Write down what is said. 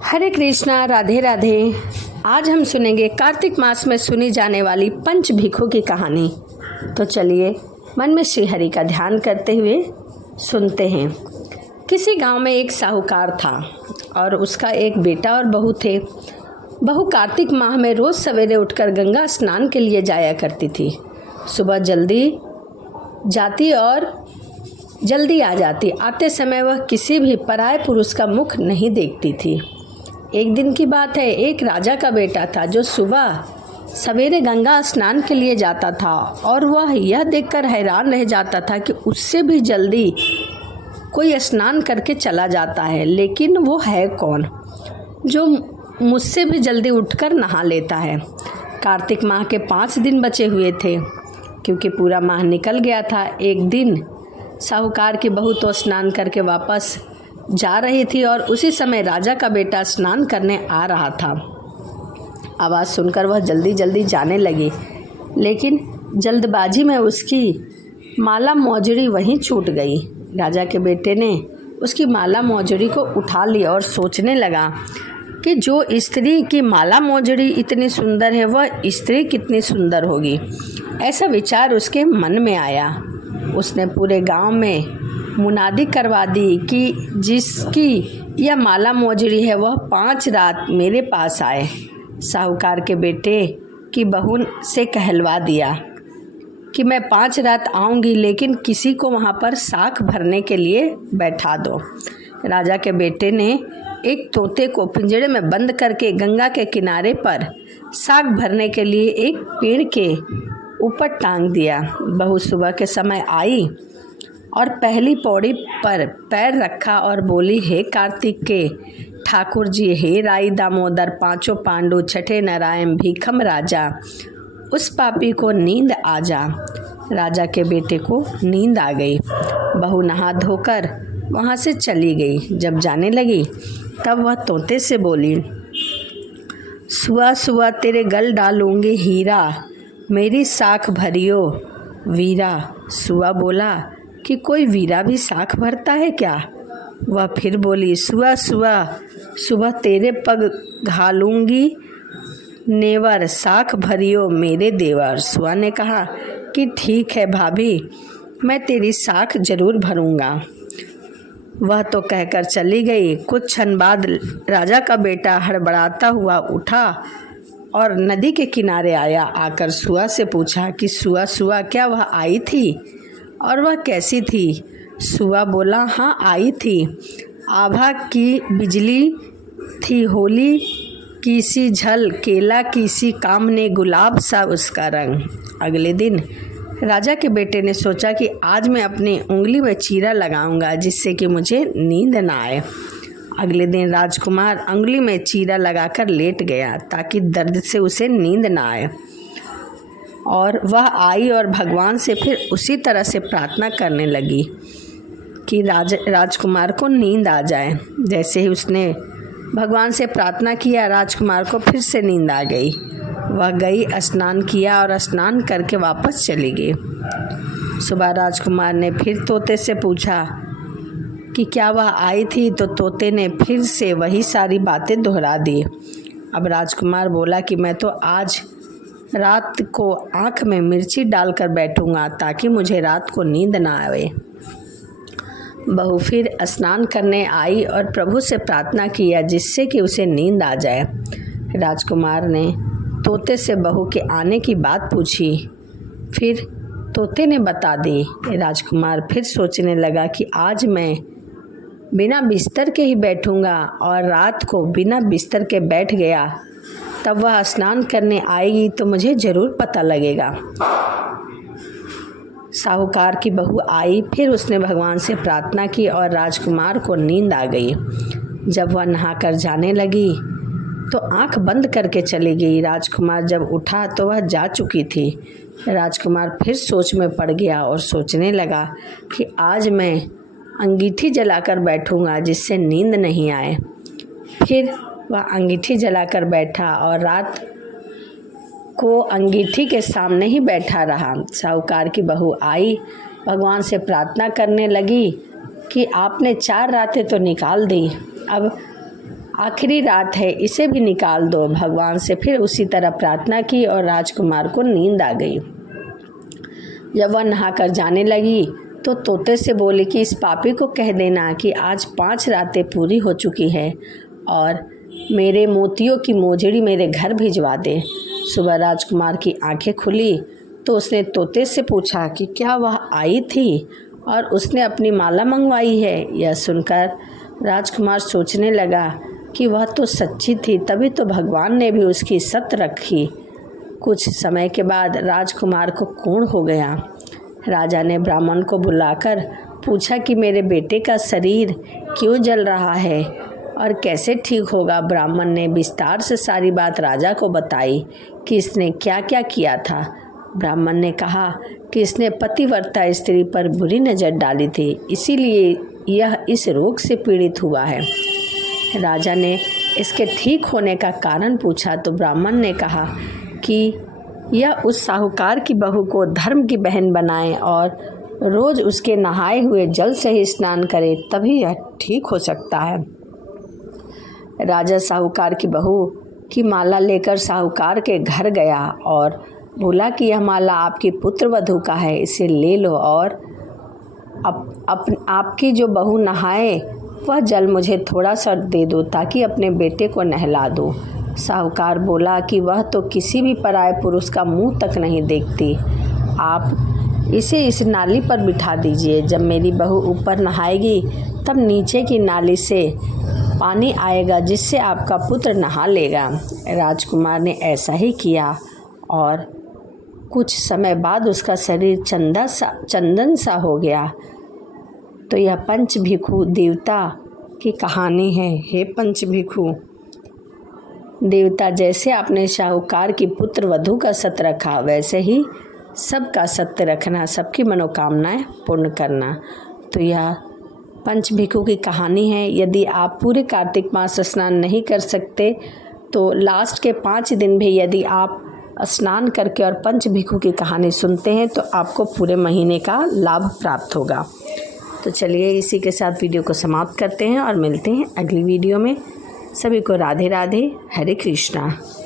हरे कृष्णा, राधे राधे। आज हम सुनेंगे कार्तिक मास में सुनी जाने वाली पंच भिखों की कहानी। तो चलिए मन में श्री हरि का ध्यान करते हुए सुनते हैं। किसी गांव में एक साहूकार था और उसका एक बेटा और बहू थे। बहू कार्तिक माह में रोज सवेरे उठकर गंगा स्नान के लिए जाया करती थी। सुबह जल्दी जाती और जल्दी आ जाती। आते समय वह किसी भी पराये पुरुष का मुख नहीं देखती थी। एक दिन की बात है, एक राजा का बेटा था जो सुबह सवेरे गंगा स्नान के लिए जाता था और वह यह देखकर हैरान रह जाता था कि उससे भी जल्दी कोई स्नान करके चला जाता है, लेकिन वो है कौन जो मुझसे भी जल्दी उठकर नहा लेता है। कार्तिक माह के 5 दिन बचे हुए थे क्योंकि पूरा माह निकल गया था। एक दिन साहूकार की बहू तो स्नान करके वापस जा रही थी और उसी समय राजा का बेटा स्नान करने आ रहा था। आवाज़ सुनकर वह जल्दी जल्दी जाने लगी, लेकिन जल्दबाजी में उसकी माला मौजड़ी वहीं छूट गई। राजा के बेटे ने उसकी माला मौजड़ी को उठा लिया और सोचने लगा कि जो स्त्री की माला मौजड़ी इतनी सुंदर है, वह स्त्री कितनी सुंदर होगी। ऐसा विचार उसके मन में आया। उसने पूरे गांव में मुनादी करवा दी कि जिसकी यह माला मौजड़ी है वह 5 रात मेरे पास आए। साहूकार के बेटे की बहू से कहलवा दिया कि मैं 5 रात आऊँगी, लेकिन किसी को वहाँ पर साख भरने के लिए बैठा दो। राजा के बेटे ने एक तोते को पिंजरे में बंद करके गंगा के किनारे पर साख भरने के लिए एक पेड़ के ऊपर टांग दिया। बहू सुबह के समय आई और पहली पौड़ी पर पैर रखा और बोली, हे कार्तिक के ठाकुर जी, हे राई दामोदर, 5 पांडु, 6 नारायण, भीखम राजा, उस पापी को नींद आ जा। राजा के बेटे को नींद आ गई। बहू नहा धोकर वहाँ से चली गई। जब जाने लगी तब वह तोते से बोली, सुआ सुआ तेरे गल डालूंगी हीरा, मेरी साख भरियो वीरा। सुआ बोला कि कोई वीरा भी साख भरता है क्या? वह फिर बोली, सुआ सुआ सुबह तेरे पग घालूंगी नेवर, साख भरियो मेरे देवर। सुआ ने कहा कि ठीक है भाभी, मैं तेरी साख जरूर भरूंगा। वह तो कहकर चली गई। कुछ क्षण बाद राजा का बेटा हड़बड़ाता हुआ उठा और नदी के किनारे आया। आकर सुआ से पूछा कि सुआ सुआ क्या वह आई थी और वह कैसी थी? सुआ बोला, हाँ आई थी। आभा की बिजली थी, होली की सी झल, केला की सी कामने, गुलाब सा उसका रंग। अगले दिन राजा के बेटे ने सोचा कि आज मैं अपनी उंगली में चीरा लगाऊंगा जिससे कि मुझे नींद ना आए। अगले दिन राजकुमार उंगली में चीरा लगाकर लेट गया ताकि दर्द से उसे नींद ना आए। और वह आई और भगवान से फिर उसी तरह से प्रार्थना करने लगी कि राजकुमार को नींद आ जाए। जैसे ही उसने भगवान से प्रार्थना किया, राजकुमार को फिर से नींद आ गई। वह गई, स्नान किया और स्नान करके वापस चली गई। सुबह राजकुमार ने फिर तोते से पूछा कि क्या वह आई थी, तो तोते ने फिर से वही सारी बातें दोहरा दी। अब राजकुमार बोला कि मैं तो आज रात को आँख में मिर्ची डालकर बैठूंगा ताकि मुझे रात को नींद ना आए। बहू फिर स्नान करने आई और प्रभु से प्रार्थना किया जिससे कि उसे नींद आ जाए। राजकुमार ने तोते से बहू के आने की बात पूछी, फिर तोते ने बता दी। राजकुमार फिर सोचने लगा कि आज मैं बिना बिस्तर के ही बैठूंगा और रात को बिना बिस्तर के बैठ गया तब वह स्नान करने आएगी तो मुझे ज़रूर पता लगेगा। साहूकार की बहू आई, फिर उसने भगवान से प्रार्थना की और राजकुमार को नींद आ गई। जब वह नहाकर जाने लगी तो आंख बंद करके चली गई। राजकुमार जब उठा तो वह जा चुकी थी। राजकुमार फिर सोच में पड़ गया और सोचने लगा कि आज मैं अंगीठी जलाकर बैठूंगा जिससे नींद नहीं आए। फिर वह अंगीठी जलाकर बैठा और रात को अंगीठी के सामने ही बैठा रहा। साहूकार की बहू आई, भगवान से प्रार्थना करने लगी कि आपने 4 रातें तो निकाल दी, अब आखिरी रात है, इसे भी निकाल दो। भगवान से फिर उसी तरह प्रार्थना की और राजकुमार को नींद आ गई। जब वह नहाकर जाने लगी तो तोते से बोली कि इस पापी को कह देना कि आज 5 रातें पूरी हो चुकी है और मेरे मोतियों की मोजड़ी मेरे घर भिजवा दे। सुबह राजकुमार की आंखें खुली तो उसने तोते से पूछा कि क्या वह आई थी और उसने अपनी माला मंगवाई है। यह सुनकर राजकुमार सोचने लगा कि वह तो सच्ची थी, तभी तो भगवान ने भी उसकी सत रखी। कुछ समय के बाद राजकुमार को कोढ़ हो गया। राजा ने ब्राह्मण को बुलाकर पूछा कि मेरे बेटे का शरीर क्यों जल रहा है और कैसे ठीक होगा। ब्राह्मण ने विस्तार से सारी बात राजा को बताई कि इसने क्या क्या किया था। ब्राह्मण ने कहा कि इसने पतिव्रता स्त्री पर बुरी नज़र डाली थी, इसीलिए यह इस रोग से पीड़ित हुआ है। राजा ने इसके ठीक होने का कारण पूछा तो ब्राह्मण ने कहा कि यह उस साहूकार की बहू को धर्म की बहन बनाए और रोज़ उसके नहाए हुए जल से ही स्नान करे, तभी यह ठीक हो सकता है। राजा साहूकार की बहू की माला लेकर साहूकार के घर गया और बोला कि यह माला आपकी पुत्र वधू का है, इसे ले लो और आपकी जो बहू नहाए वह जल मुझे थोड़ा सा दे दो ताकि अपने बेटे को नहला दो। साहूकार बोला कि वह तो किसी भी पराये पुरुष का मुंह तक नहीं देखती, आप इसे इस नाली पर बिठा दीजिए। जब मेरी बहू ऊपर नहाएगी तब नीचे की नाली से पानी आएगा जिससे आपका पुत्र नहा लेगा। राजकुमार ने ऐसा ही किया और कुछ समय बाद उसका शरीर चंदन सा हो गया। तो यह पंच भिखु देवता की कहानी है। हे पंच भिखु, देवता जैसे आपने साहूकार की पुत्र वधू का सत्य रखा, वैसे ही सबका सत्य रखना, सबकी मनोकामनाएं पूर्ण करना। तो यह पंच भिखु की कहानी है। यदि आप पूरे कार्तिक मास स्नान नहीं कर सकते तो लास्ट के 5 दिन भी यदि आप स्नान करके और पंच भिखु की कहानी सुनते हैं तो आपको पूरे महीने का लाभ प्राप्त होगा। तो चलिए इसी के साथ वीडियो को समाप्त करते हैं और मिलते हैं अगली वीडियो में। सभी को राधे राधे, हरे कृष्णा।